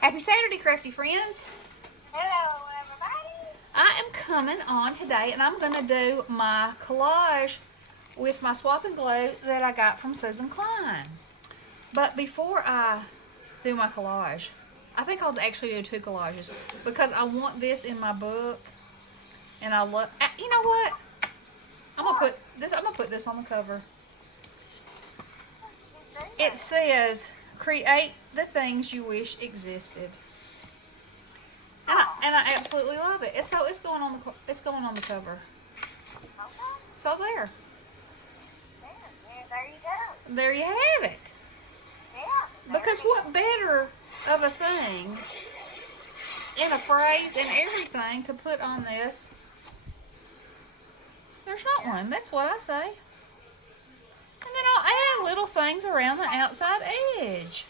Happy Saturday, crafty friends. Hello, everybody. I am coming on today and I'm going to do my collage with my swap and glue that I got from Susan Klein. But before I do my collage, I think I'll actually do two collages because I want this in my book and I love, you know what? I'm going to put this on the cover. It says, create the things you wish existed. And I absolutely love it. It's going on the cover. Okay. So there. There you go. There you have it. Yeah. Because what better of a thing and a phrase and everything to put on this? There's not one. That's what I say. And then I'll add little things around the outside edge.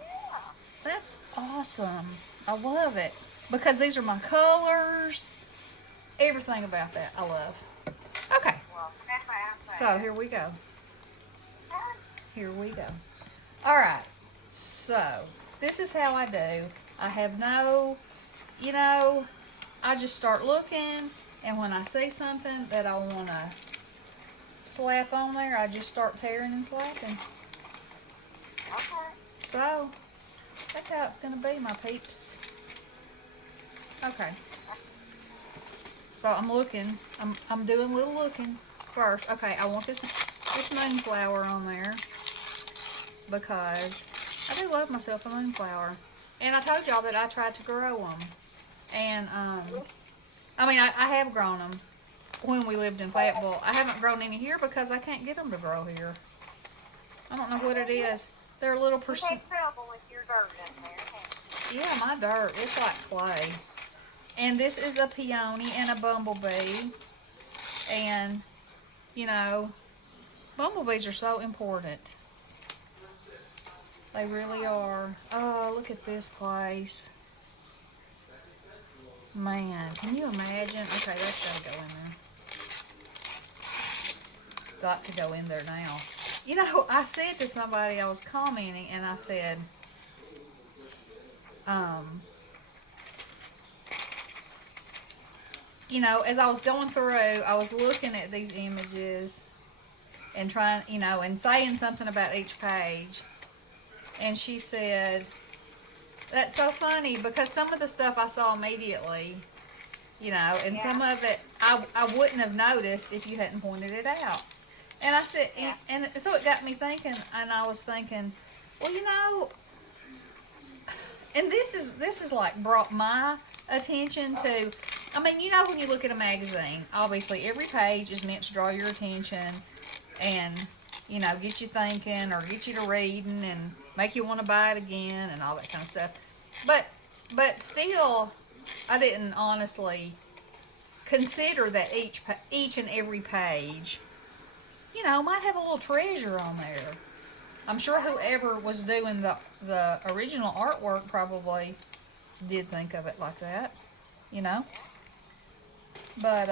Yeah. That's awesome. I love it. Because these are my colors. Everything about that I love. Okay. Well, that's my outside. So here we go. Here we go. Alright. So this is how I do. I have no, I just start looking, and when I see something that I want to slap on there, I just start tearing and slapping. Okay. So that's how it's going to be, my peeps. Okay. So I'm looking. I'm doing a little looking first. Okay, I want this moonflower on there because I do love myself a moonflower. And I told y'all that I tried to grow them. And I have grown them when we lived in Fayetteville. I haven't grown any here because I can't get them to grow here. I don't know what it is. They're a little You take trouble with your dirt in there. Yeah, my dirt. It's like clay. And this is a peony and a bumblebee. And, bumblebees are so important. They really are. Oh, look at this place. Man, can you imagine? Okay, that's got to go in there. Got to go in there now. I said to somebody, I was commenting, and I said, as I was going through, I was looking at these images and trying, and saying something about each page. And she said, that's so funny because some of the stuff I saw immediately, and some of it I wouldn't have noticed if you hadn't pointed it out. And I said, and so it got me thinking, and I was thinking, well, and this is like brought my attention to, when you look at a magazine, obviously every page is meant to draw your attention and, get you thinking or get you to reading and make you want to buy it again and all that kind of stuff. But still, I didn't honestly consider that each and every page, might have a little treasure on there. I'm sure whoever was doing the original artwork probably did think of it like that, But,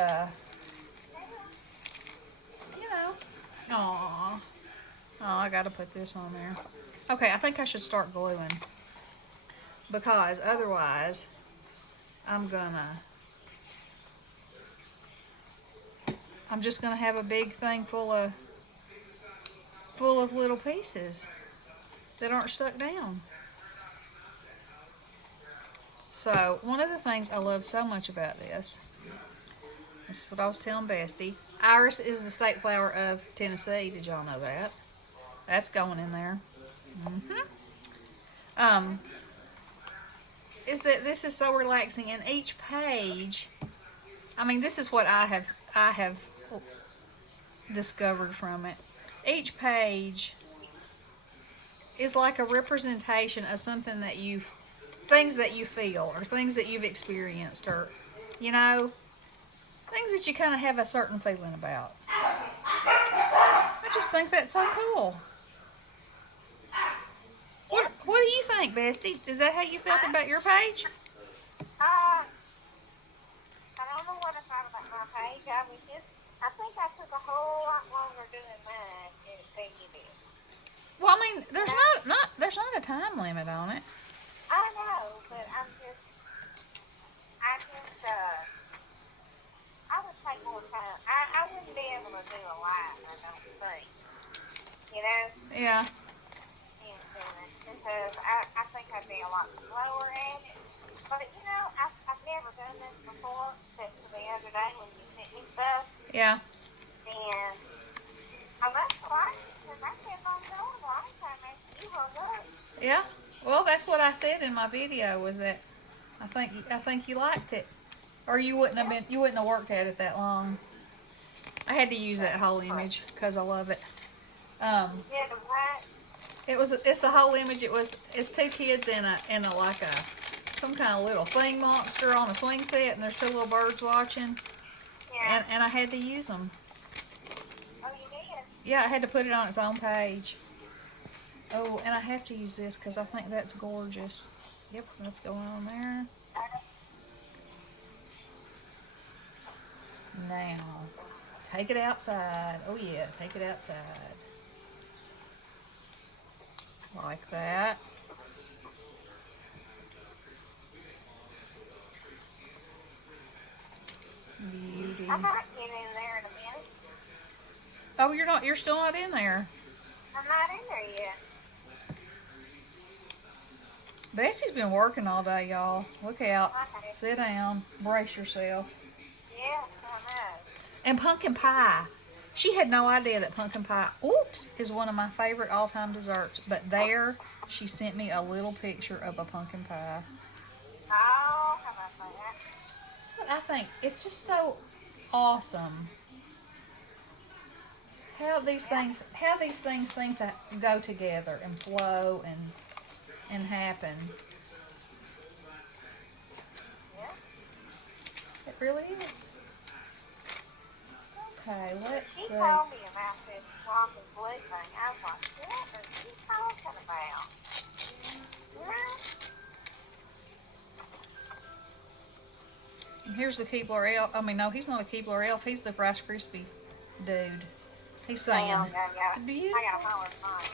aww. Oh, I gotta put this on there. Okay, I think I should start gluing. Because otherwise, I'm just gonna have a big thing full of little pieces that aren't stuck down. So, one of the things I love so much about this is what I was telling Bestie. Iris is the state flower of Tennessee. Did y'all know that? That's going in there. Is that this is so relaxing, and each page, this is what I have discovered from it. Each page is like a representation of something that things that you feel, or things that you've experienced, or, things that you kind of have a certain feeling about. I just think that's so cool. What do you think, Bestie? Is that how you felt about your page? I don't know what I thought about my page. I think I took a whole lot longer doing mine than you did. Well, there's not a time limit on it. I but I would take more time. I wouldn't be able to do a lot, I don't think. You know? Yeah. Because I think I'd be a lot slower at it. But, you know, I've never done this before, except for the other day when you sent me stuff. Yeah. And that's right, because I kept on going the last time after you hung up. Yeah. Well, that's what I said in my video, was that I think you liked it. Or you wouldn't have worked at it that long. I had to use that whole image because I love it. Yeah, right. It's the whole image. It's two kids in a like some kind of little thing monster on a swing set, and there's two little birds watching. Yeah. And I had to use them. Oh, you did? Yeah, I had to put it on its own page. Oh, and I have to use this because I think that's gorgeous. Yep, that's going on there. Now, take it outside. Oh yeah, take it outside. Like that. Beauty. I might get in there in a minute. Oh, you're still not in there. I'm not in there yet. Bessie's been working all day, y'all. Look out. Okay. Sit down. Brace yourself. Yeah, I know. And pumpkin pie. She had no idea that pumpkin pie, is one of my favorite all-time desserts. But there, she sent me a little picture of a pumpkin pie. Oh, how about that? That's what I think. It's just so awesome how these things seem to go together and flow and happen. Yeah. It really is. Okay, let's see. She told me about this swamp and blue thing. I was like, what is she talking about? And here's the Keebler elf. I mean, no, he's not a Keebler elf. He's the Rice Krispie dude. He's saying, it's beautiful. I got a phone line.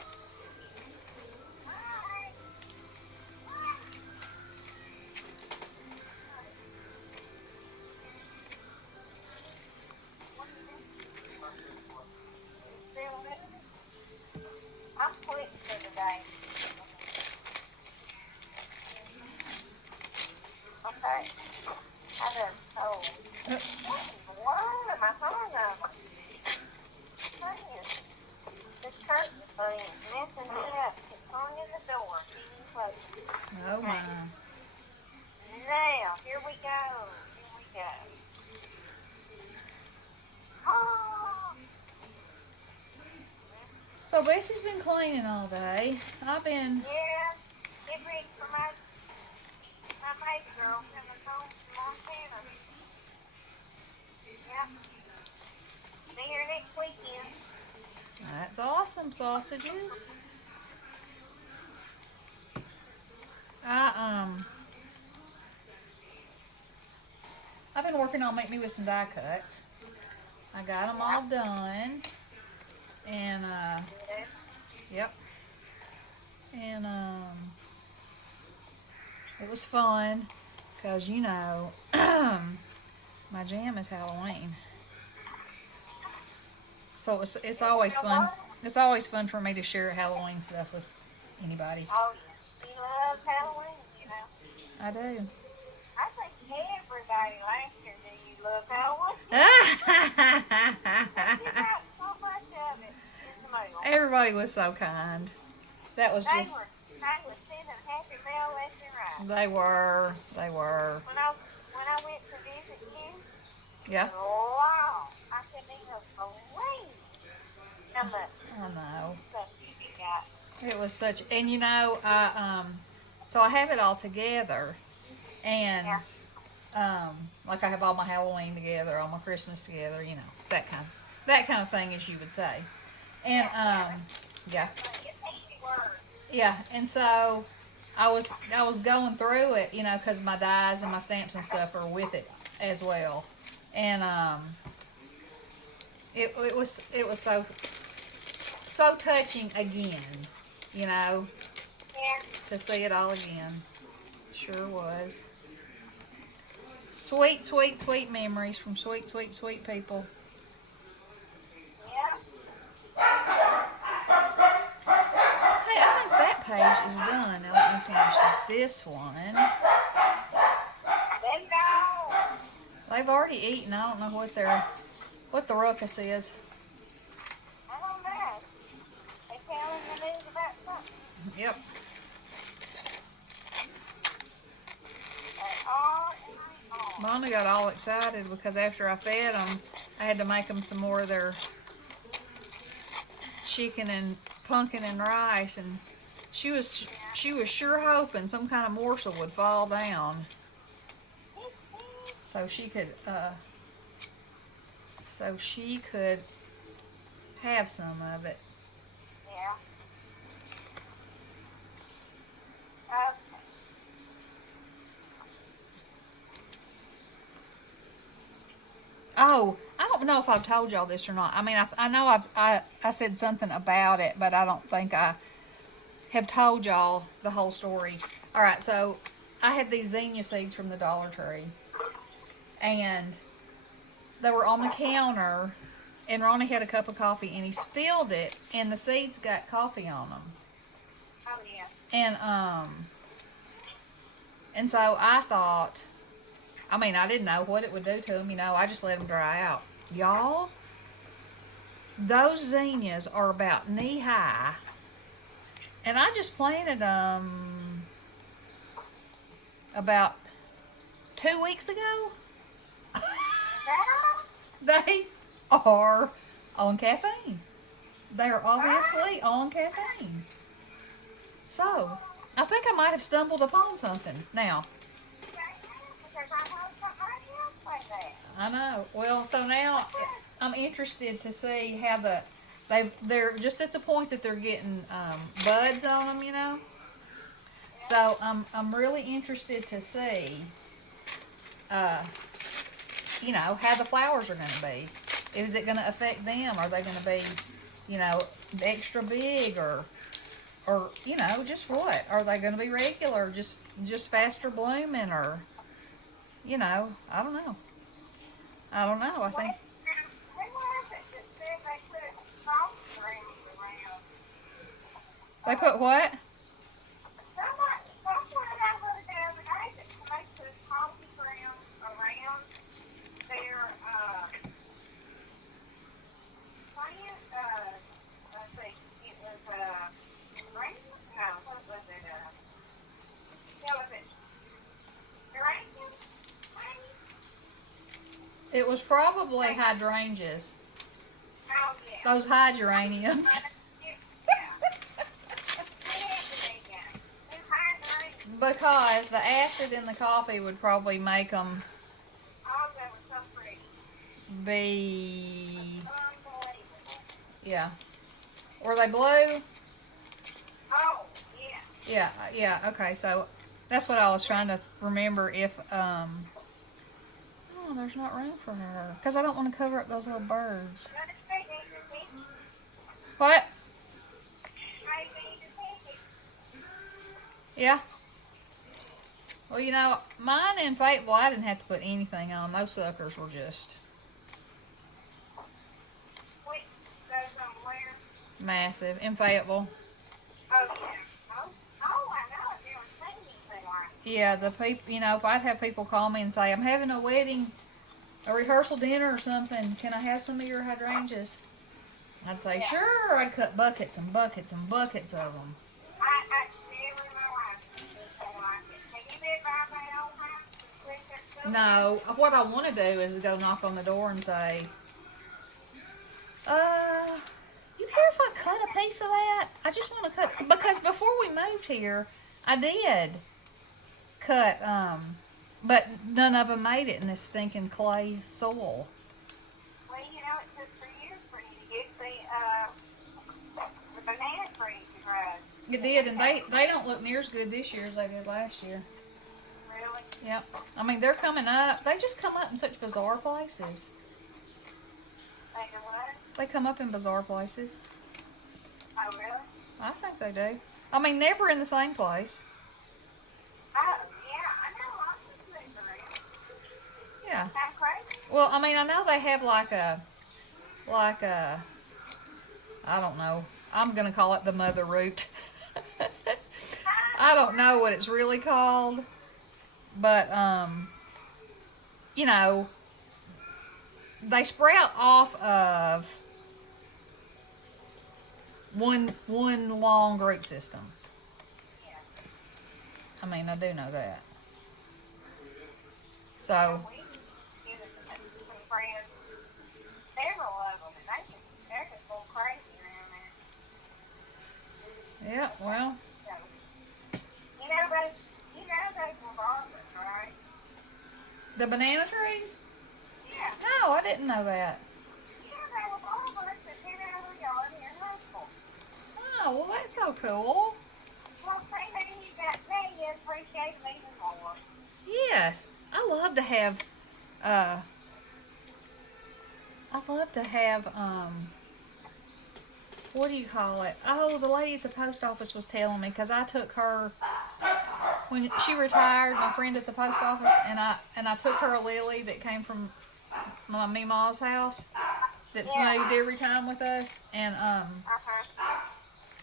I'm quitting for today. Okay. I done told. What am I talking about? This curtain thing is messing me up. It's hanging the door. Oh my. Now, here we go. Oh. So Bessie's been cleaning all day. I've been. Yeah, get ready for my baby girl coming home from Montana. Yeah. Be here next weekend. That's awesome, sausages. I've been working on Make Me with some die cuts. I got them all done, and yep, and it was fun because my jam is Halloween, so it's always fun. It's always fun for me to share Halloween stuff with anybody. Oh, you love Halloween, you know. I do. I think everybody last year knew you love Halloween. You got so much of it in the mail. Everybody was so kind. That was They just. were sending happy mail left and right. They were. When I went to visit you, Yeah. wow, I couldn't even believe how much I know. stuff you got. It was such, and so I have it all together, and like I have all my Halloween together, all my Christmas together, that kind of thing, as you would say, and yeah, and so I was going through it, because my dies and my stamps and stuff are with it as well, and it was so touching again, Yeah. to see it all again. Sure was. Sweet, sweet, sweet memories from sweet, sweet, sweet people. Yeah. Okay, I think that page is done. Now let me finish this one. Then go. They've already eaten. I don't know what the ruckus is. I don't know. They telling the news about something. Yep. They are and they are. Mona got all excited because after I fed them, I had to make them some more of their chicken and pumpkin and rice, and she was sure hoping some kind of morsel would fall down so she could have some of it. Yeah. Okay. Oh, I don't know if I've told y'all this or not. I mean, I know I said something about it, but I don't think I have told y'all the whole story. All right, so I had these zinnia seeds from the Dollar Tree, and they were on the counter, and Ronnie had a cup of coffee, and he spilled it, and the seeds got coffee on them. Oh, yeah. And so I thought, I mean, I didn't know what it would do to them, I just let them dry out. Y'all, those zinnias are about knee high, and I just planted them about 2 weeks ago. They are on caffeine. They are obviously on caffeine. So, I think I might have stumbled upon something. Now, I know. Well, so now I'm interested to see how they're just at the point that they're getting buds on them, So I'm really interested to see, how the flowers are going to be. Is it going to affect them? Are they going to be, extra big or just what? Are they going to be regular, just faster blooming, or, I don't know. I don't know. I think they put what? It was probably hydrangeas. Oh, yeah. Those hydrangeums. Because the acid in the coffee would probably make them be, yeah. Were they blue? Oh, yeah. Yeah, okay, so that's what I was trying to remember if, oh, there's not room for her. Because I don't want to cover up those little birds. What? Yeah. Well, mine and Faithful, I didn't have to put anything on. Those suckers were just massive. In Fayetteville. Oh, yeah. Oh, I know. I've never seen anything like it. Yeah, the people, if I'd have people call me and say, I'm having a wedding, a rehearsal dinner or something, can I have some of your hydrangeas? I'd say, Yeah. sure. I'd cut buckets and buckets and buckets of them. I never in my life seen anything like it. Have you been by my old house and seen that stuff? No, what I want to do is go knock on the door and say, you care if I cut a piece of that? I just want to cut, because before we moved here, I did cut, but none of them made it in this stinking clay soil. Well, it took 3 years for you to get the banana trees to grow. It did, and they don't look near as good this year as they did last year. Really? Yep. I mean, they're coming up. They just come up in such bizarre places. They do what? They come up in bizarre places. Oh, really? I think they do. I mean, never in the same place. Oh, yeah. Yeah. Kind of crazy. Well, I mean, I know they have like a, I don't know. I'm gonna call it the mother root. I don't know what it's really called, but you know, they sprout off of one long root system. Yeah. I mean, I do know that. So, We give us some friends, several of them, and they're just going crazy around there. yeah, well, So, those were barbers, right? the banana trees? Yeah. No, I didn't know that. Yeah, they were barbers that came out of the yard here in high school. Oh, well, that's so cool. Well, see, then you got me, you appreciate me even more. Yes, I love to have, what do you call it? Oh, the lady at the post office was telling me, because I took her, when she retired, my friend at the post office, and I took her a lily that came from my Meemaw's house that's moved every time with us, Uh-huh.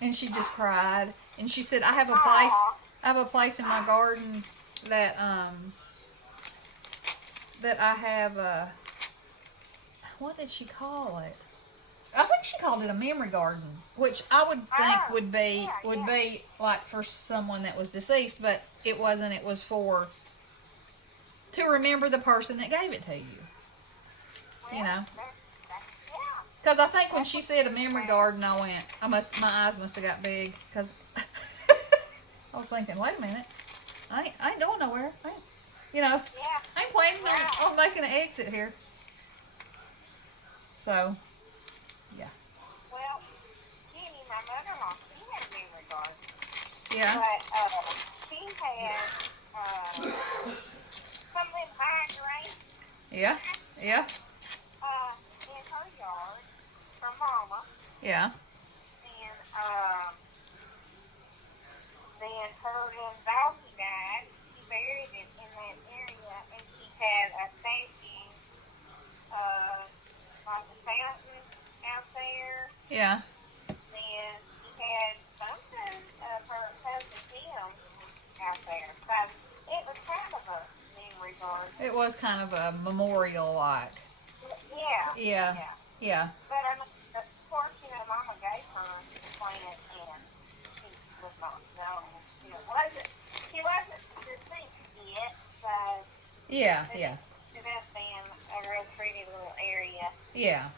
and she just cried, and she said, I have a place in my garden that I have, what did she call it? I think she called it a memory garden, which I would think would be like for someone that was deceased, but it wasn't. It was for to remember the person that gave it to you. You know, because I think when she said a memory garden, my eyes must have got big, because I was thinking, wait a minute, I ain't going nowhere. I ain't planning on making an exit here. So. Well, Jenny, my mother-in-law, she had a memory garden. Yeah. But she had some of them migraine Yeah. Yeah. in her yard from Mama. Yeah. And then her little doggy died. She buried it in that area, and she had a statue, like a fountain out there. Yeah. Then she had something of her cousin Tim out there. So it was kind of a memory garden. It was kind of a memorial like. Yeah. Yeah. Yeah. But I mean, of course, Mama gave her the plant, and she was not known. She wasn't deceased yet, so Yeah. Yeah. it has been a real pretty little area. Yeah.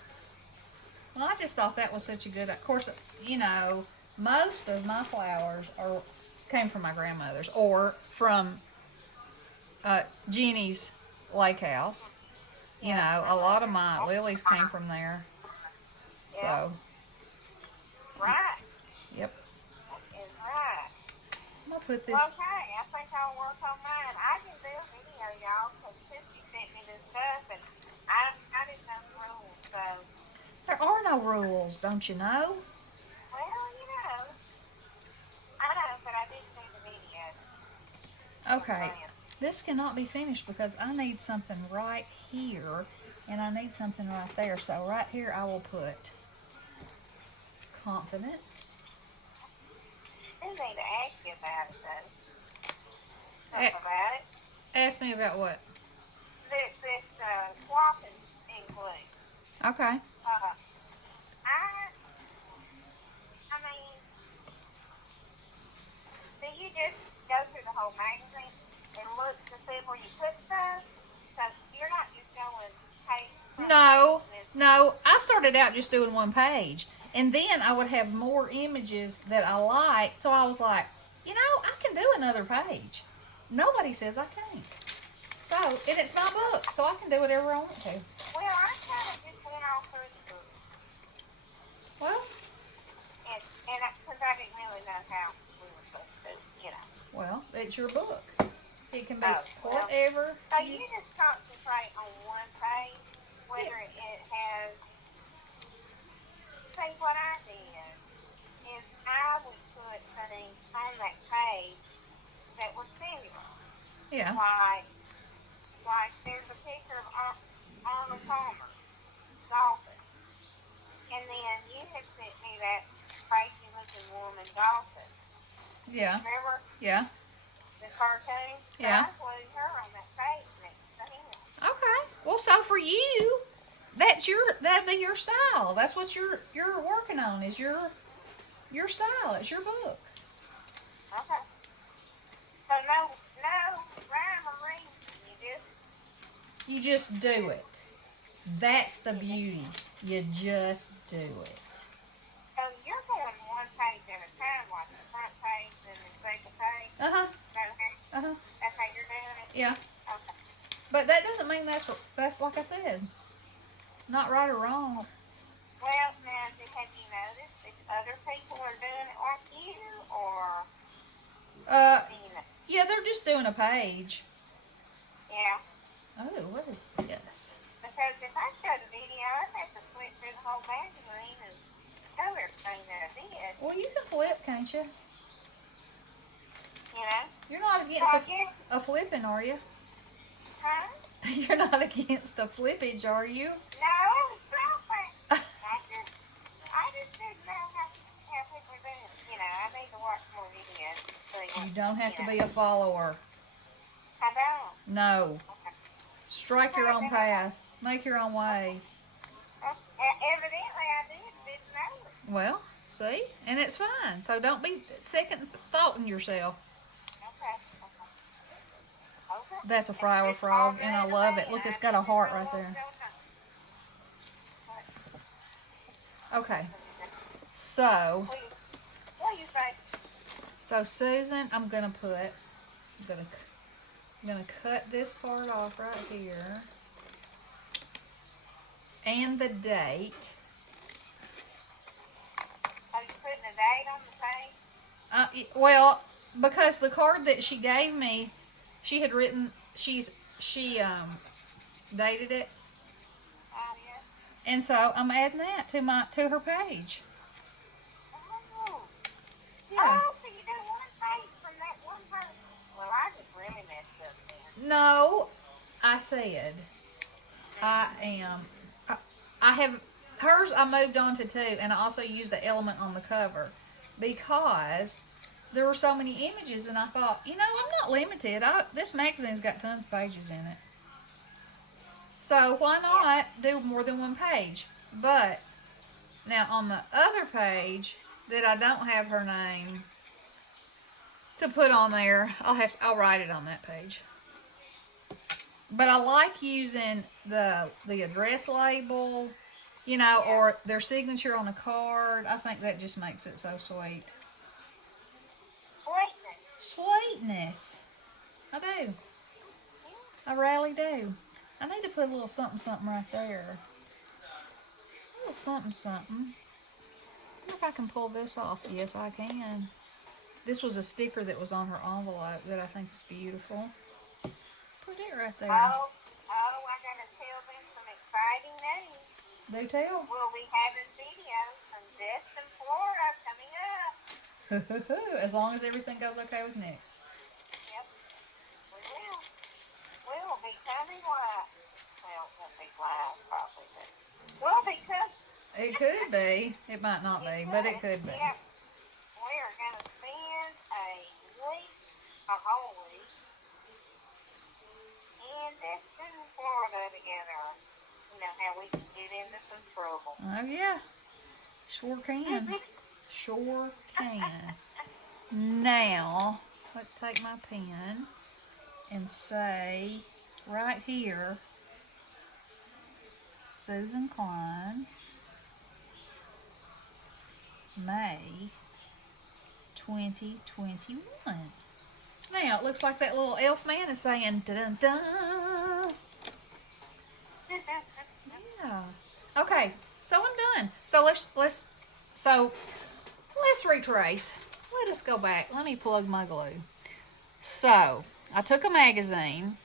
Well, I just thought that was such a good. Of course, most of my flowers came from my grandmother's or from Jeannie's lake house. You know, a lot of my lilies came from there. So. Right. Yep. Is right. I'm gonna put this. Okay, I think I'll work on mine. I can do a video, y'all, because Sissy sent me this stuff, and I didn't know the rules, so. There are no rules, don't you know? Well, I know, but I did see the video. Okay. This cannot be finished because I need something right here and I need something right there. So right here I will put confident. I need to ask you about it, though. Something about it. Ask me about what? This swapandglue. Okay. I mean, do you just go through the whole magazine and look to see where you put stuff? So you're not just going page. No. I started out just doing one page. And then I would have more images that I liked. So I was like, I can do another page. Nobody says I can't. So, and it's my book, so I can do whatever I want to. Well, I kind of just went all through the book. Well, And because I didn't really know how we were supposed to, Well, it's your book. It can be well, whatever. So you just concentrate on one page, whether it has. See, what I did is I would put things on that page that were similar. Yeah. Like like there's a picture of Arnold Palmer golfing, and then you had sent me that crazy looking woman golfing. Yeah. Remember Yeah. the cartoon? So Yeah. I included her on that page next to him. Okay. Well, so for you, that'd be your style. That's what you're working on is your style. It's your book. Okay. So no rhyme or reason. You just do it. That's the beauty. You just do it. So you're going one page at a time, like the front page and the second page. Uh-huh. Okay. That's how you're doing it. Yeah. Okay. But that doesn't mean that's like I said. Not right or wrong. Well, now, have you noticed if other people are doing it like you, or you know? Yeah, they're just doing a page. Yeah. Oh, what is this? Because if I showed a video, I'd have to flip through the whole magazine and show everything that I did. Well, you can flip, can't you? You know? You're not against a flipping, are you? Huh? You're not against the flippage, are you? No, I just didn't know how people do it. You know, I need to watch more videos to see what, You don't have to know. be a follower. I don't. No. Okay. Strike your own path. Make your own way. Evidently, I didn't know it. Well, see? And it's fine. So don't be second thoughting yourself. Okay. That's a flower frog, and I love it. Look, it's got a heart right there. Okay. So, What do you say? so Susan, I'm gonna cut this part off right here, and the date. Are you putting a date on the page? Well, because the card that she gave me, she had written she dated it, Oh, yeah. and so I'm adding that to her page. Oh. Yeah. Oh, so you do one page from that one person. Well, I just really messed up then. No, I said I have hers. I moved on to 2, and I also used the element on the cover because there were so many images, and I thought, I'm not limited. This magazine's got tons of pages in it, so why not do more than one page? But now on the other page that I don't have her name to put on there, I'll write it on that page. But I like using the address label, or their signature on a card. I think that just makes it so sweet. Sweetness. I do. I really do. I need to put a little something something right there. A little something something. I wonder if I can pull this off. Yes, I can. This was a sticker that was on her envelope that I think is beautiful. Put it right there. Oh, I gotta tell them some exciting news. Do tell. We'll be having videos from Destin, Florida coming up. As long as everything goes okay with Nick. Yep, we will. We will be coming live. Well, it won't be live probably, but we'll be coming. It could be. It might not be, but it could be. Yep. We are going to spend a whole week, in Destin, Florida together. You know how we can get into some trouble. Oh, yeah. Sure can. Sure can. Now, let's take my pen and say right here, Susan Klein, May 2021. Now, it looks like that little elf man is saying, dun-dun-dun. Yeah. Okay, so I'm done. So let's retrace. Let us go back. Let me plug my glue. So I took a magazine,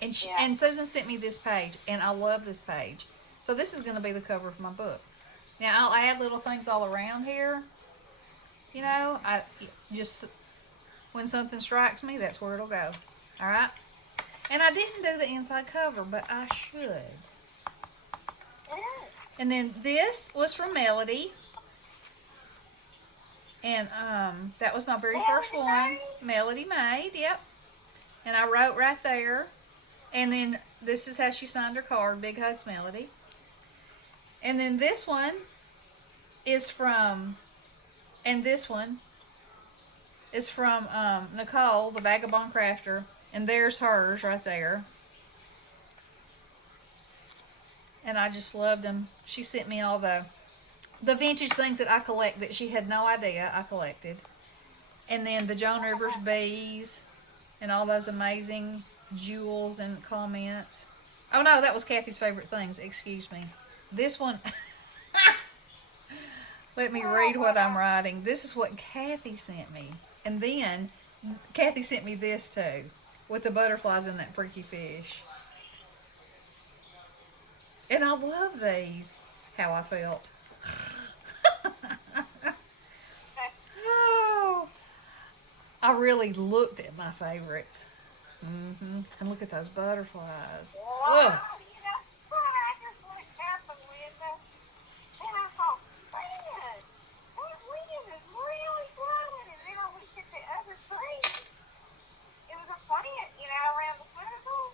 and Susan sent me this page, and I love this page. So this is going to be the cover of my book. Now I'll add little things all around here. I just when something strikes me, that's where it'll go. All right. And I didn't do the inside cover, but I should. Mm. And then this was from Melody. And that was my very first one. Melody made, yep. And I wrote right there. And then this is how she signed her card, Big Hugs Melody. And then this one is from, and this one is from Nicole, the Vagabond Crafter. And there's hers right there. And I just loved them. She sent me all the vintage things that I collect that she had no idea I collected. And then the Joan Rivers bees and all those amazing jewels and comments. Oh no, that was Kathy's favorite things. Excuse me. This one, let me read what I'm writing. This is what Kathy sent me. And then Kathy sent me this too, with the butterflies and that freaky fish. And I love these. How I felt. Oh, I really looked at my favorites. And look at those butterflies. Ugh.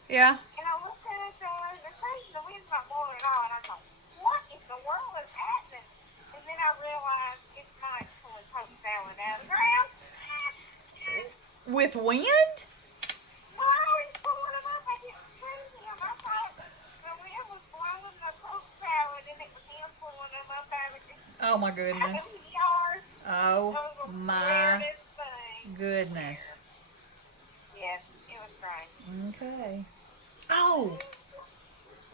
Yeah. And I looked at the tree, the wind's not blowing at all, and I thought, what in the world is happening? And then I realized it's Mike pulling post salad out of the ground. With wind? Well, I was pulling them up, I didn't see them. I thought the wind was blowing the post salad, and it was him pulling them up out of the Oh my goodness. yard. Oh It was the my weirdest thing. goodness. Yes, it was strange. Okay. Oh,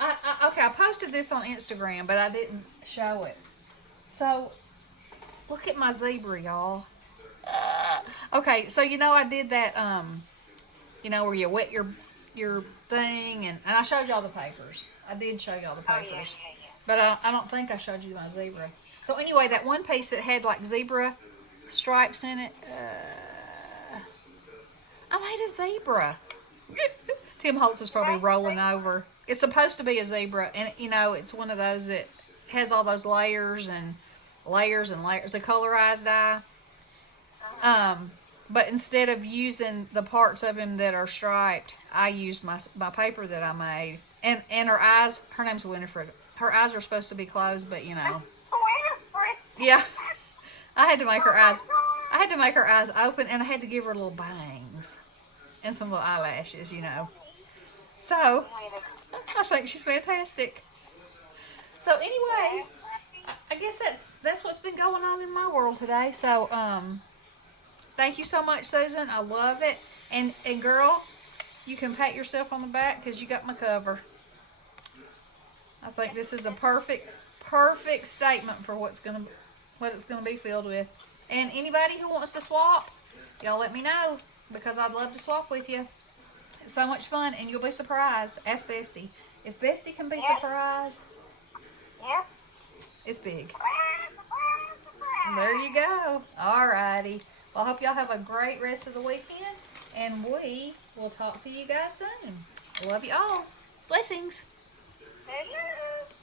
okay. I posted this on Instagram, but I didn't show it. So, look at my zebra, y'all. Okay, so I did that. Where you wet your thing, and I showed y'all the papers. I did show y'all the Oh, papers, yeah. but I don't think I showed you my zebra. So anyway, that one piece that had like zebra stripes in it. I made a zebra. Tim Holtz was probably rolling over. It's supposed to be a zebra, and it's one of those that has all those layers and layers and layers of colorized dye. But instead of using the parts of him that are striped, I used my paper that I made. And her eyes, her name's Winifred. Her eyes are supposed to be closed, but Winifred. yeah. I had to make her eyes open, and I had to give her little bangs and some little eyelashes, So, I think she's fantastic. So anyway, I guess that's what's been going on in my world today. So, thank you so much, Susan. I love it. And girl, you can pat yourself on the back because you got my cover. I think this is a perfect statement for what it's gonna be filled with. And anybody who wants to swap, y'all let me know because I'd love to swap with you. It's so much fun, and you'll be surprised. Ask Bestie. If Bestie can be surprised, it's big. There you go. Alrighty. Well, I hope y'all have a great rest of the weekend, and we will talk to you guys soon. Love you all. Blessings. Hello.